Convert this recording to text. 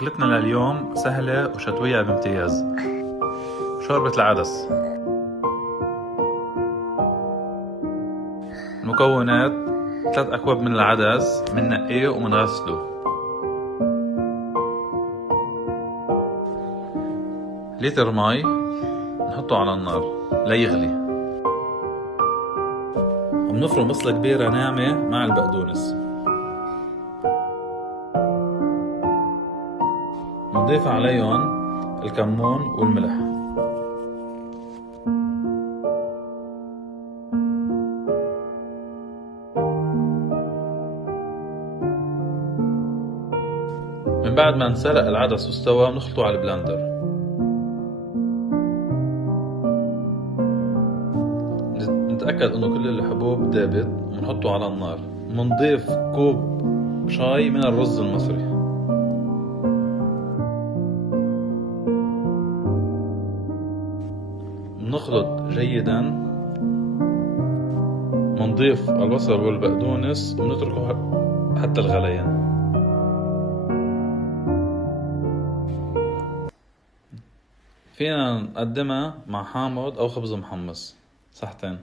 أكلتنا لليوم سهلة وشتوية بامتياز. شوربة العدس. المكونات: 3 أكواب من العدس، مننقيه ومنغسله. لتر مي نحطه على النار ليغلي، وبنفرم بصلة كبيرة ناعمة مع البقدونس. بنضيف عليهم الكمون والملح. من بعد ما انسلق العدس واستوى بنخلطه على البلندر. نتأكد انه كل الحبوب دابت ونحطه على النار. بنضيف كوب شاي من الرز المصري. بنخلط جيدا. بنضيف البصل والبقدونس ونتركه حتى الغليان. فينا نقدمها مع حامض أو خبز محمص. صحتين.